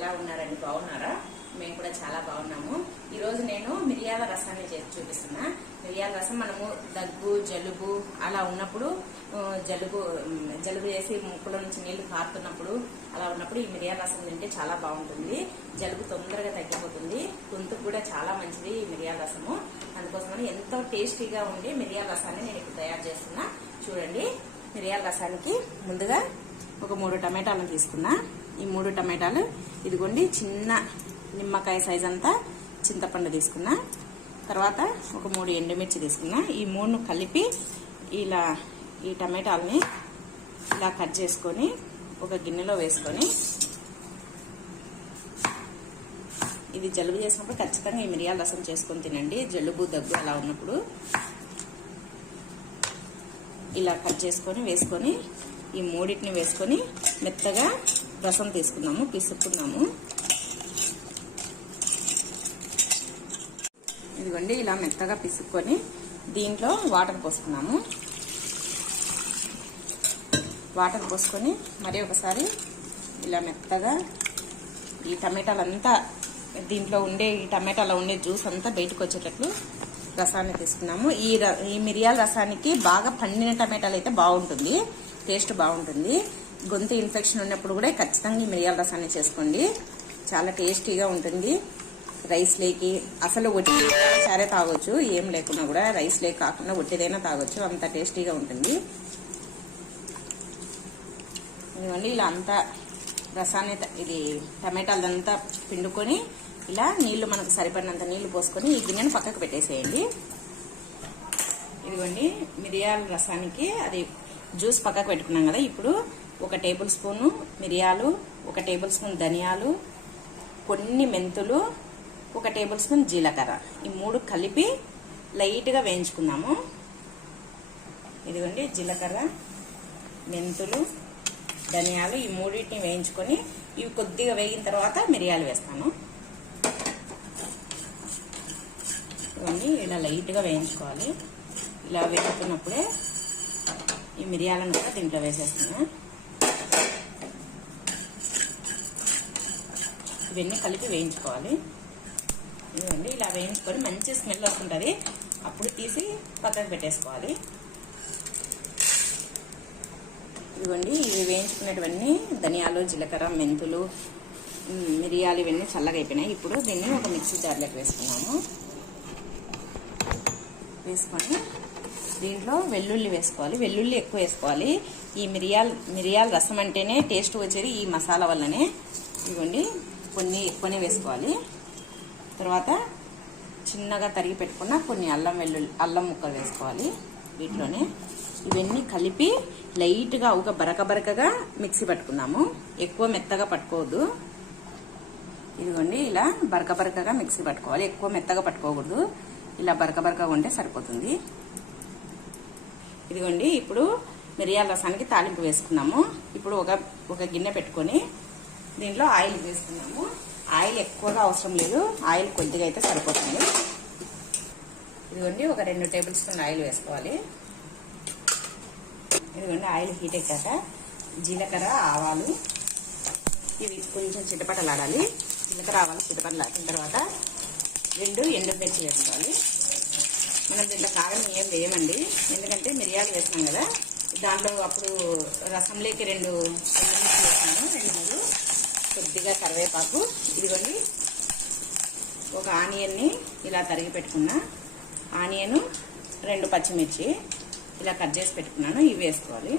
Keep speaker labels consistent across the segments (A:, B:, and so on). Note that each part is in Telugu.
A: ఎలా ఉన్నారండి బాగున్నారా? మేము కూడా చాలా బాగున్నాము. ఈరోజు నేను మిరియాల రసాన్ని చేసి చూపిస్తున్నా. మిరియాల రసం మనము దగ్గు జలుబు అలా ఉన్నప్పుడు జలుబు జలుబు చేసి ముక్కులో నుంచి నీళ్ళు కారుతున్నప్పుడు అలా ఉన్నప్పుడు ఈ మిరియాల రసం తింటే చాలా బాగుంటుంది. జలుబు తొందరగా తగ్గిపోతుంది. గొంతు కూడా చాలా మంచిది ఈ మిరియాల రసము. అందుకోసమని ఎంతో టేస్టీగా ఉండే మిరియాల రసాన్ని నేను ఇప్పుడు తయారు చేస్తున్నా. చూడండి మిరియాల రసానికి ముందుగా ఒక మూడు టమాటాలను తీసుకున్నా. ఈ మూడు టమాటాలు. ఇదిగోండి చిన్న నిమ్మకాయ సైజ్ అంతా చింతపండు తీసుకున్నా. తర్వాత ఒక మూడు ఎండుమిర్చి తీసుకున్నా. ఈ మూడును కలిపి ఇలా ఈ టమాటాలని ఇలా కట్ చేసుకొని ఒక గిన్నెలో వేసుకొని ఇది జలుబు చేసినప్పుడు ఖచ్చితంగా ఈ మిరియాల రసం చేసుకొని తినండి. జలుబు దగ్గు అలా ఉన్నప్పుడు ఇలా కట్ చేసుకొని వేసుకొని ఈ మూడింటిని వేసుకొని మెత్తగా రసం తీసుకున్నాము పిసుక్కున్నాము. ఇదిగోండి ఇలా మెత్తగా పిసుక్కొని దీంట్లో వాటర్ పోసుకున్నాము. వాటర్ పోసుకొని మరి ఒకసారి ఇలా మెత్తగా ఈ టమాటాలంతా దీంట్లో ఉండే ఈ టమాటాలో ఉండే జ్యూస్ అంతా బయటకు వచ్చేటట్లు రసాన్ని తీసుకున్నాము. ఈ ర- ఈ మిరియాల రసానికి బాగా పండిన టమాటాలు అయితే బాగుంటుంది టేస్ట్ బాగుంటుంది. గొంతు ఇన్ఫెక్షన్ ఉన్నప్పుడు కూడా ఖచ్చితంగా ఈ మిరియాల రసాన్ని చేసుకోండి. చాలా టేస్టీగా ఉంటుంది. రైస్ లేకి అసలు ఒట్టి సరే తాగొచ్చు ఏం లేకున్నా కూడా రైస్ లేక్ కాకుండా ఒట్టిదైనా తాగొచ్చు అంత టేస్టీగా ఉంటుంది. ఇదిగోండి ఇలా అంతా రసాన్ని ఇది టమాటాలదంతా పిండుకొని ఇలా నీళ్ళు మనకు సరిపడినంత నీళ్ళు పోసుకొని ఈ గిన్నెను పక్కకు పెట్టేసేయండి. ఇదిగోండి మిరియాల రసానికి అది జ్యూస్ పక్కకు పెట్టుకున్నాం కదా ఇప్పుడు ఒక టేబుల్ స్పూను మిరియాలు ఒక టేబుల్ స్పూన్ ధనియాలు కొన్ని మెంతులు ఒక టేబుల్ స్పూన్ జీలకర్ర. ఈ మూడు కలిపి లైట్గా వేయించుకుందాము. ఇదిగోండి జీలకర్ర మెంతులు ధనియాలు ఈ మూడింటిని వేయించుకొని ఇవి కొద్దిగా వేగిన తర్వాత మిరియాలు వేస్తాను. ఇవన్నీ ఇలా లైట్గా వేయించుకోవాలి. ఇలా వేగుతున్నప్పుడే ఈ మిరియాలను కూడా దీంట్లో వేసేస్తాను. ఇవన్నీ కలిపి వేయించుకోవాలి. ఇదిగోండి ఇలా వేయించుకొని మంచి స్మెల్ వస్తుంటుంది. అప్పుడు తీసి పక్కకు పెట్టేసుకోవాలి. ఇదిగోండి ఇవి వేయించుకునేటివన్నీ ధనియాలు జీలకర్ర మెంతులు మిరియాలు ఇవన్నీ చల్లగా అయిపోయినాయి. ఇప్పుడు దీన్ని ఒక మిక్సీ జార్లోకి వేసుకున్నాము వేసుకొని దీంట్లో వెల్లుల్లి వేసుకోవాలి. వెల్లుల్లి ఎక్కువ వేసుకోవాలి. ఈ మిరియాల మిరియాల రసం అంటేనే టేస్ట్ వచ్చేది ఈ మసాలా వల్లనే. ఇదిగోండి కొన్ని ఎక్కువనే వేసుకోవాలి. తర్వాత చిన్నగా తరిగి పెట్టుకున్న కొన్ని అల్లం వెల్లుల్లి అల్లం ముక్కలు వేసుకోవాలి వీటిలోనే. ఇవన్నీ కలిపి లైట్గా ఒక బరక బరకగా మిక్సీ పట్టుకున్నాము ఎక్కువ మెత్తగా పట్టుకోవద్దు. ఇదిగోండి ఇలా బరక బరకగా మిక్సీ పట్టుకోవాలి. ఎక్కువ మెత్తగా పట్టుకోకూడదు. ఇలా బరక బరకగా ఉంటే సరిపోతుంది. ఇదిగోండి ఇప్పుడు మిరియాల రసానికి తాలింపు వేసుకున్నాము. ఇప్పుడు ఒక ఒక గిన్నె పెట్టుకొని దీంట్లో ఆయిల్ వేసుకున్నాము ఆయిల్ ఎక్కువగా అవసరం లేదు. ఆయిల్ కొద్దిగా అయితే సరిపోతుంది. ఇదిగోండి ఒక రెండు టేబుల్ స్పూన్ ఆయిల్ వేసుకోవాలి. ఇదిగోండి ఆయిల్ హీట్ అయ్యాక జీలకర్ర ఆవాలు. ఇవి కొంచెం చిటపటలాడాలి. జీలకర్ర ఆవాలు చిటపటలాడిన తర్వాత రెండు ఎండుమిర్చి వేసుకోవాలి. మనం దీంట్లో కారం ఏం వేయమండి. ఎందుకంటే మిరియాలు వేసినాం కదా. దాంట్లో అప్పుడు రసంలోకి రెండు ఎండుమిర్చి వేసాము రెండు మూడు. కొద్దిగా కరివేపాకు. ఇదిగోండి. ఒక ఆనియన్ని ఇలా తరిగి పెట్టుకున్నా. ఆనియన్ రెండు పచ్చిమిర్చి ఇలా కట్ చేసి పెట్టుకున్నాను. ఇవి వేసుకోవాలి.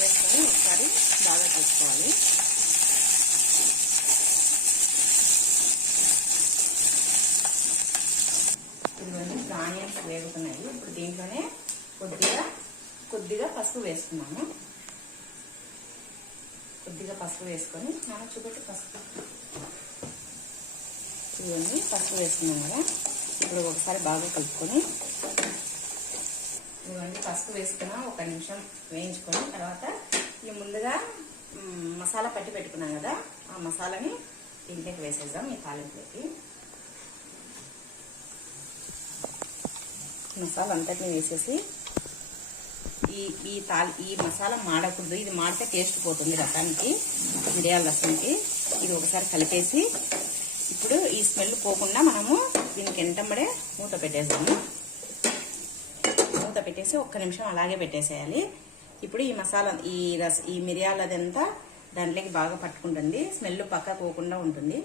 A: వేసుకొని ఒకసారి బాగా కలుపుకోవాలి. ఇదిగోండి ఆనియన్స్ వేగుతున్నాయి. ఇప్పుడు దీంట్లోనే కొద్దిగా కొద్దిగా పసుపు వేసుకున్నాము కొద్దిగా పసుపు వేసుకొని మనం చూపెట్టి పసుపు. ఇవన్నీ పసుపు వేసుకున్నాం కదా. ఇప్పుడు ఒకసారి బాగా కలుపుకొని ఇవన్నీ పసుపు వేసుకున్న ఒక నిమిషం వేయించుకొని తర్వాత ఈ ముందుగా మసాలా పట్టి పెట్టుకున్నాం కదా. ఆ మసాలాని దీంట్లోకి వేసేద్దాం ఈ తాలింపులోకి. మసాలా అంతటిని వేసేసి ఈ ఈ తాలి ఈ మసాలా మాడకూడదు. ఇది మాడితే టేస్ట్ పోతుంది రసానికి మిరియాల రసానికి. ఇది ఒకసారి కలిపేసి ఇప్పుడు ఈ స్మెల్ పోకుండా మనము దీనికి ఎంటంబడే మూత పెట్టేసాము మూత పెట్టేసి ఒక్క నిమిషం అలాగే పెట్టేసేయాలి. ఇప్పుడు ఈ మసాలా ఈ రస ఈ మిరియాలదంతా దాంట్లోకి బాగా పట్టుకుంటుంది. స్మెల్ పక్క పోకుండా ఉంటుంది.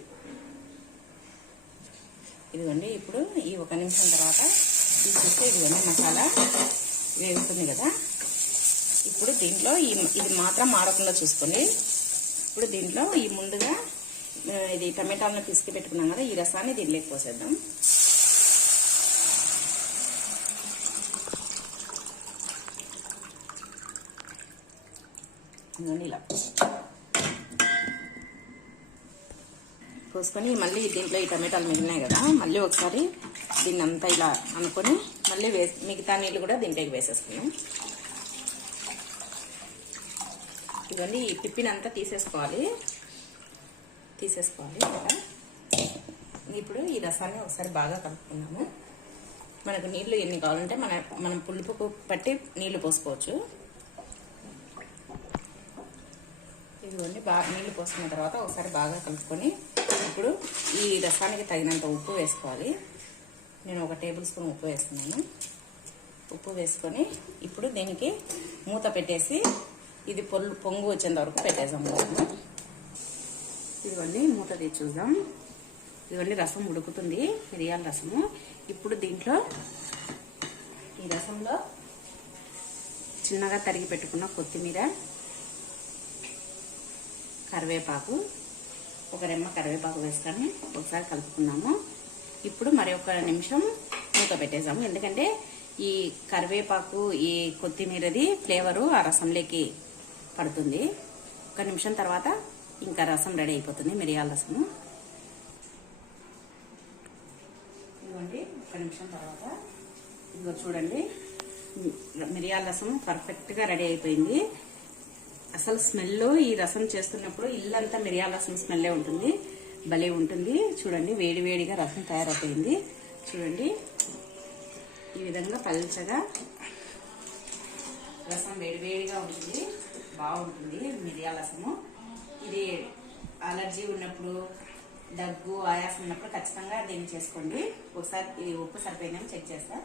A: ఇదిగోండి ఇప్పుడు ఈ ఒక నిమిషం తర్వాత ఇది చూస్తే ఇదిగోండి మసాలా వేగుతుంది కదా. ఇప్పుడు దీంట్లో ఈ ఇది మాత్రం మాడకుండా చూసుకోండి. ఇప్పుడు దీంట్లో ఈ ముందుగా ఇది టమాటాలను పిసికి పెట్టుకున్నాం కదా ఈ రసాన్ని దీంట్లోకి పోసేద్దాం. ఇలా. పోసుకొని మళ్ళీ దీంట్లో ఈ టమాటాలు మిగిలినాయి కదా మళ్ళీ ఒకసారి దీన్ని అంతా ఇలా అనుకొని మళ్ళీ వేసి మిగతా నీళ్ళు కూడా దీంట్లోకి వేసేసుకున్నాం ఇవన్నీ ఈ పిప్పినంతా తీసేసుకోవాలి. తీసేసుకోవాలి ఇలా ఇప్పుడు ఈ రసాన్ని ఒకసారి బాగా కలుపుకున్నాము మనకు నీళ్ళు ఎన్ని కావాలంటే మన మనం పులుపుకు పట్టి నీళ్ళు పోసుకోవచ్చు. ఇదిగోండి బాగా నీళ్ళు పోసుకున్న తర్వాత ఒకసారి బాగా కలుపుకొని ఇప్పుడు ఈ రసానికి తగినంత ఉప్పు వేసుకోవాలి. నేను ఒక టేబుల్ స్పూన్ ఉప్పు వేస్తున్నాను. ఉప్పు వేసుకొని ఇప్పుడు దీనికి మూత పెట్టేసి ఇది పొల్లు పొంగు వచ్చేంత వరకు పెట్టేసాం మూతను ఇదిగోండి మూత తీసి చూద్దాం. ఇదిగోండి రసం ఉడుకుతుంది మిరియాల రసము. ఇప్పుడు దీంట్లో ఈ రసంలో చిన్నగా తరిగి పెట్టుకున్న కొత్తిమీర కరివేపాకు ఒక రెమ్మ కరివేపాకు వేసుకొని ఒకసారి కలుపుకున్నాము. ఇప్పుడు మరి ఒక నిమిషం మూత పెట్టేసాము. ఎందుకంటే ఈ కరివేపాకు ఈ కొత్తిమీరది ఫ్లేవరు ఆ రసంలోకి పడుతుంది. ఒక నిమిషం తర్వాత ఇంకా రసం రెడీ అయిపోతుంది మిరియాల రసము. ఇదిగోండి ఒక నిమిషం తర్వాత. ఇదిగో చూడండి మిరియాల రసం పర్ఫెక్ట్గా రెడీ అయిపోయింది. అసలు స్మెల్ ఈ రసం చేస్తున్నప్పుడు ఇల్లంతా మిరియాల రసం స్మెల్లే ఉంటుంది. భలే ఉంటుంది. చూడండి వేడివేడిగా రసం తయారైపోయింది. చూడండి ఈ విధంగా పల్చగా రసం వేడివేడిగా ఉంటుంది. బాగుంటుంది మిరియాల రసము ఇది అలర్జీ ఉన్నప్పుడు దగ్గు ఆయాసం ఉన్నప్పుడు ఖచ్చితంగా దీన్ని చేసుకోండి. ఒకసారి ఉప్పు సరిపోయిందని చెక్ చేస్తా.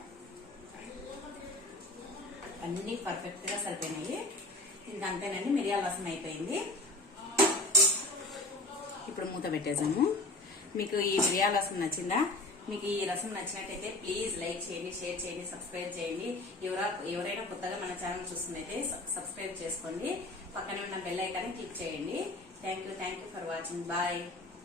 A: అన్నీ పర్ఫెక్ట్గా సరిపోయినాయి. ఇంకా అంతేనండి మిరియాల రసం అయిపోయింది. ఇప్పుడు మూత పెట్టేసాము. మీకు ఈ మిరియాల రసం నచ్చిందా? మీకు ఈ రసం నచ్చినట్టయితే ప్లీజ్ లైక్ చేయండి షేర్ చేయండి సబ్స్క్రైబ్ చేయండి. ఎవరా ఎవరైనా కొత్తగా మన ఛానల్ చూస్తున్నైతే సబ్స్క్రైబ్ చేసుకోండి. పక్కనే ఉన్న బెల్ ఐకాన్ని క్లిక్ చేయండి. Thank you thank you for watching. Bye.